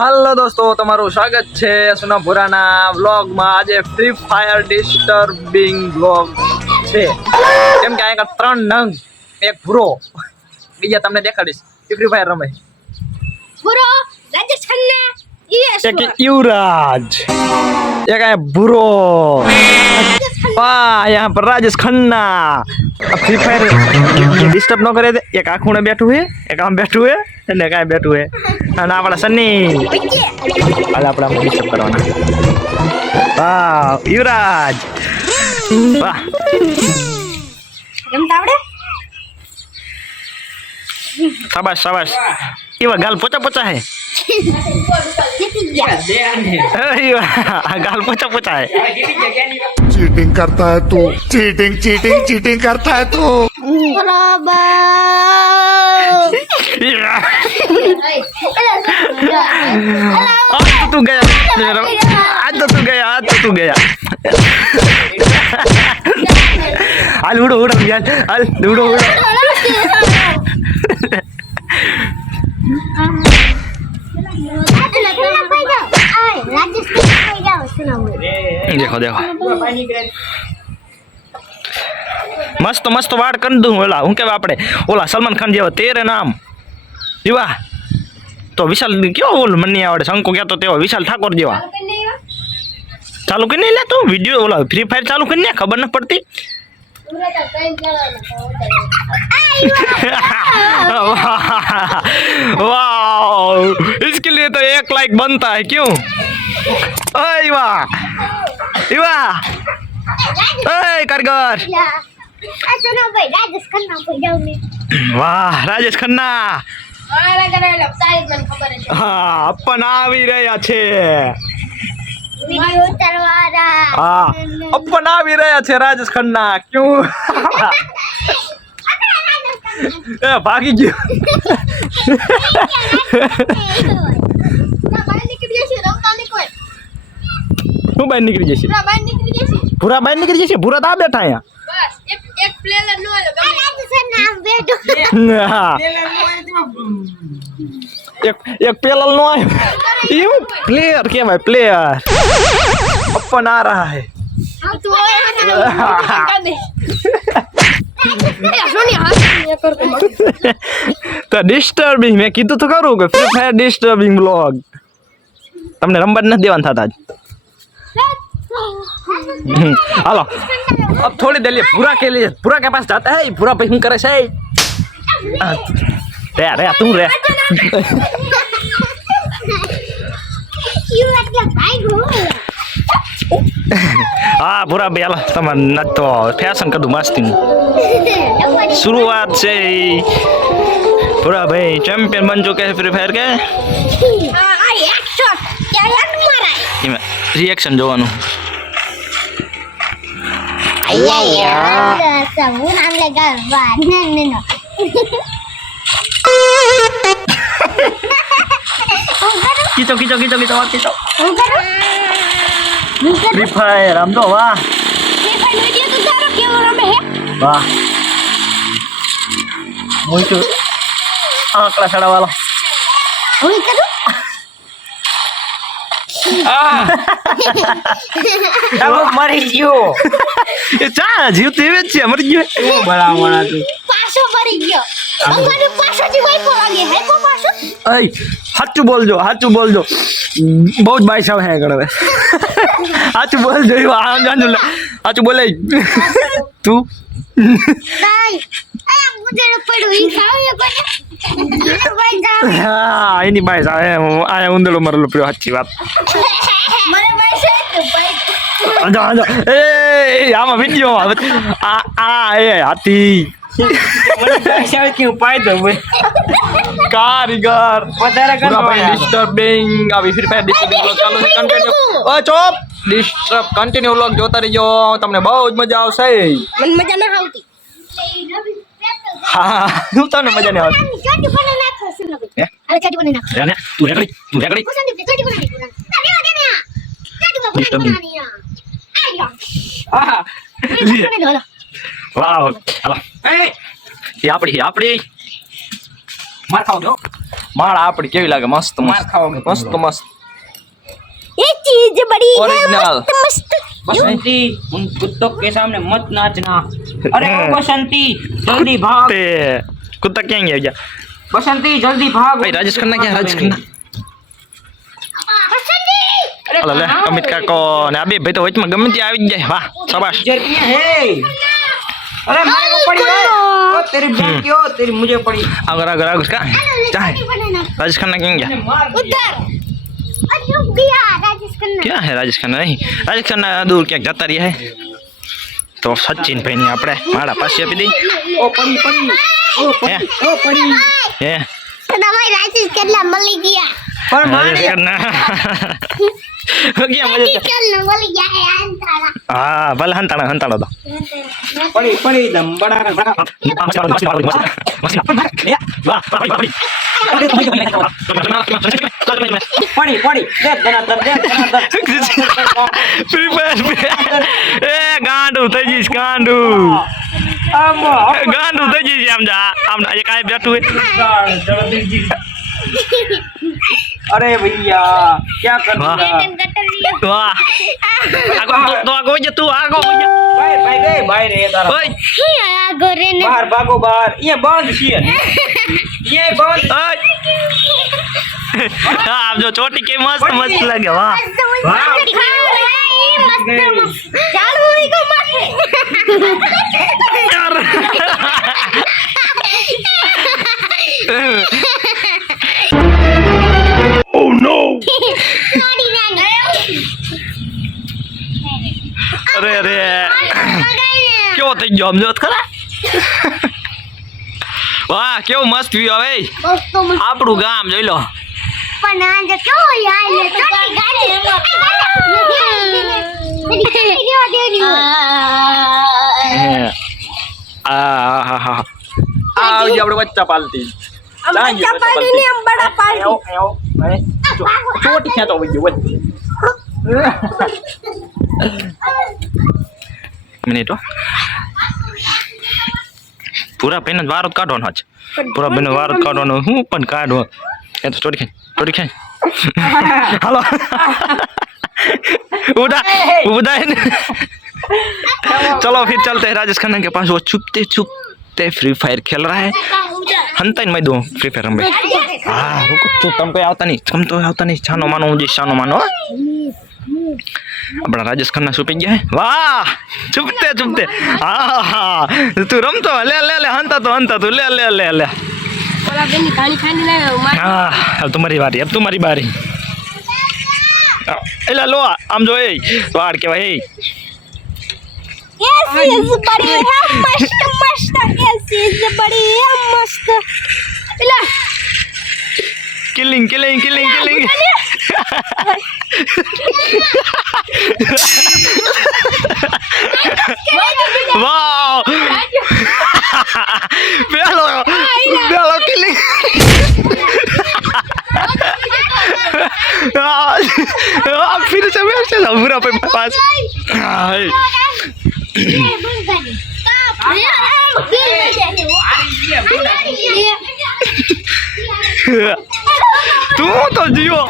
Hello दोस्तों તમારું સ્વાગત છે સુનાપુરાના વ્લોગમાં। આજે ફ્રી ફાયર ડિસ્ટર્બિંગ વ્લોગ છે કેમ કે આ ત્રણ નંગ એક ભૂરો બીજા તમને દેખાડીશ કે ફ્રી ફાયર રમે। ભૂરો રાજેશ ખન્ના એક युवराज एक है भूरो वाह यहाँ पर Rajesh Khanna free fire disturb न करे एक आ खूणे बैठू है एक आम बैठू है અને કાય બેઠું હે અને આપણા સની હાલ આપણે આમ ડિસ્ટર્બ કરવાના। વાહ युवराज વાહ કેમ તાવડે શાબાશ શાબાશ એવા ગાલ પોચા પોચા હે गाल पोचा पोचा है। चीटिंग करता है तू, चीटिंग चीटिंग चीटिंग करता है तू। आज तो तू गया, आज तो तू गया, आज तो तू गया। हाल उड़ो उड़ो यार, हाल उड़ो उड़ो। देखो देखो मस्त मस्त वाड़ कर दूं ओला हूँ के आपड़े ओला सलमान खान जेवा तेरे नाम जीवा तो विशाल क्यों बोल मन नहीं आवड़े शंको क्या तो तेवा विशाल ठाकुर जेवा चालू कर नहीं ले तू वीडियो ओला फ्री फायर चालू करने खबर न पड़ती। वाह इसके लिए तो 1 लाइक बनता है क्यों। ओए वाह वाह ओए करगर वाह राजेश खन्ना हाँ अपन આવી રહ્યા છે हाँ अपन આવી રહ્યા છે राजेश खन्ना क्यों ए भागी गयो હું બહાર નીકળી જશે પૂરા બહાર નીકળી જશે પૂરા તા બેઠા અહીંયા બસ એક પ્લેયર નો આલો નામ બેઠો હા એક પેલલ નો આયો એવું પ્લેયર કેવાય પ્લેયર अपन आ रहा है તું તો ડિસ્ટર્બિંગ મેં કીધું તો ખરું કે ફ્રી ફાયર ડિસ્ટર્બિંગ બ્લોગ તમને રમવા નથી દેવાના થતા જ। हेलो अब थोड़ी देर लिए पूरा के पास जाता है पूरा पे करे से रे रे तू रे हाँ पूरा बेल तम न तो फैशन कर दू मस्ती शुरुआत से पूरा भाई चैंपियन बन चुके हैं फ्री फायर के रिएक्शन જોવાનું खींचो खींचो खींचो खींचो खींचो फ्री फायर हम तो वाह वाह मुझे आंकड़ा चढ़ा वाला मरी गयो चा जीव तेवे छे मरी गयो ओ बड़ा मोड़ा तू પાછો મરી ગયો અંગને પાછોથી વાઈકો લાગે હે કો પાછો ए हाचू बोल जो बहुत भाई साहब है गड़वे हाचू बोल जो आ जान ले हाचू बोले तू નહીં આ મુજે પડ્યું ઈ ખાવે કોને ભાઈ જા हाँ इनी भाई साहब है आया उंदलो मरलो प्रियो अच्छी बात મને ભાઈ છે તો ભાઈ आजा आजा ए आमा वीडियो आ आ ए हाथी क्यों पाए दो कारीगर पूरा भाई डिस्टर्बिंग अभी फ्री फायर डिस्टर्बिंग व्लॉग चालू है कंटिन्यू ओ चुप डिस्टर्ब कंटिन्यू व्लॉग जोता रहियो તમને બહુ જ મજા આવશે મને મજા ના આવતી હા હું તમને મજા નહીં આવતી ચાટી બને નાખો સુનો ભાઈ અરે ચાટી બને નાખો રે તું રેકડી કોસંદી ચાટી બને નાખો અરે વાગે ને ચાટી બને નાખો હા વાહ હાલો એ આપડી માર ખાओगे માળ આપડી કેવી લાગે મસ્ત માર ખાओगे મસ્ત મસ્ત ये चीज बड़ी है ओरिजिनल। मस्त बसंती उन कुत्तों के सामने मत नाचना अरे ओ बसंती जल्दी भाग તે કુત્તા ક્યાં ગયા ગયા बसंती जल्दी भाग ભાઈ રાજેશ ખન્ના ક્યાં રાજેશ ખન્ના अरे અલા લે कहाँ અમિત हो? કાકો ને આ બે ભાઈ તો વચમાં ગમે ત્યાં આવી જ જાય વાહ શાબાશ टीचर की है अरे मेरे को पड़ी है ओ तेरी बहन की हो तेरी मुझे पड़ी આગળ આગળ આગળ કા ચાહે રાજેશ ખન્ના ક્યાં ગયા उधर अरे गया राजेश खन्ना ક્યાં હે રાજેશ ખન્ના નહીં રાજેશ ખન્ના દૂર ક્યાંક જતા રહ્યા હે તો સચિન ભાઈ ની આપણે માળા પાછી આપી દઈ ओ पड़ी पड़ी ओ पड़ी ओ पड़ी હે તમારે રાजेश खन्ना મળી ગયા पर રાજેશ मारे ખન્ના ક્યાં મજા રાजेश खन्ना મળી ગયા હે અંતારા હા ભલે હંતાડો તો पड़ी पड़ी दम बड़ा बड़ा पड़ी पड़ी दे धनाधर ફ્રી ફાયર એ ગાંડું થઈ જઈશ ગાંડું ગાંડું થઈ જઈશ આમ જા આમ એ કાંઈ બેઠું अरे भैया क्या कर वाह। दिया વાહ આગો તો આગો જ તું આગો भाई भाई गए भाई रे तारा ઓય આ ગોરે ને बाहर भागो बाहर ये बंद छे ये बंद ઓય આમ જો ચોટી કે મસ્ત મસ્ત લાગે વાહ Oh no! અરે અરે કેવો થઈ ગયો સમજો તો ખરા વાહ કેવું મસ્ત વ્યૂ આવે આપણું ગામ જોઈ લો પણ આજે કેવો યાર એ ચોટી ગાડી આ હા હા આવી આપણે બચ્ચા પાલતી छोटी क्या तो भैया મિનિટ પૂરા પેન વાર જ કાઢવાનો આજ પૂરા પેન વાર જ કાઢવાનો હું પણ કાઢવો એ તો ચોટી ખાઈ હાલો उड़ा चलो फिर चलते हैं राजेश खन्ना के पास वो छुपते छुपते फ्री फायर खेल रहा है हंता मैं दो फ्री फायर में हाँ रुको तो तुम पे आता नहीं छानो मानो मुझे छानो मानो अपना राजेश खन्ना छुपी गया है वाह छुपते छुपते हाँ तू रम तो ले ले ले हंता तू ले ले ले ले हाँ अब तुम्हारी बारी एला लो आम जो ए वाड़ के भाई कैसी है बड़ी है मस्त मस्त कैसी है बड़ी है मस्त इला किलिंग वाह बेलो किलिंग फिर से पूरा पे पास तू तो जियो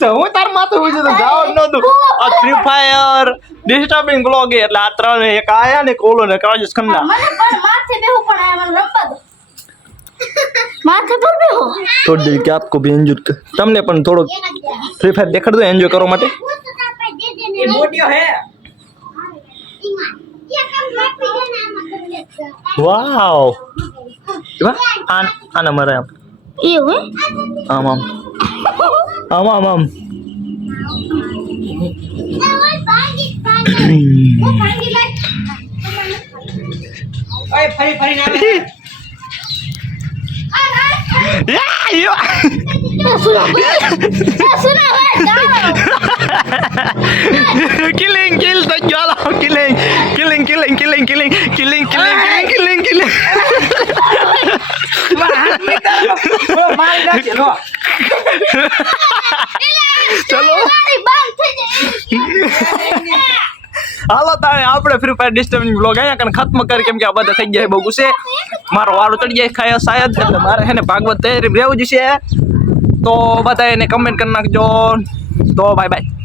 તો હું તાર માથું પૂછું તો જવાબ નહોતું આ ફ્રી ફાયર ડિસ્ટર્બિંગ બ્લોગ એટલે આ ત્રણ એક આયા ને કોલો ને રાજેશ ખન્ના माथे पर भी हो થોડી દેર કે આપકો भी एंजॉय તમને પણ થોડો ફ્રી ફાયર દેખાડ દો એન્જોય કરવા માટે ये मोटियो है વાવ આના મારે આમ ये हुए આમ ओए फरी फरी ना killing kill तो जाला killing मार दा चलो चलो હાલો તાણે આપણે ફ્રી ફાયર ડિસ્ટર્બિંગ બ્લોગ અહીંયા કને ખત્મ કરી કેમ કે આ બધા થઈ ગયા બહુ ગુસ્સે મારો વારો ચડી જાય ખાય શાયદ એટલે મારે છે ને ભાગવત તૈયારી રહેવું જ છે તો બધા એને કમેન્ટ કરી નાખજો તો બાય બાય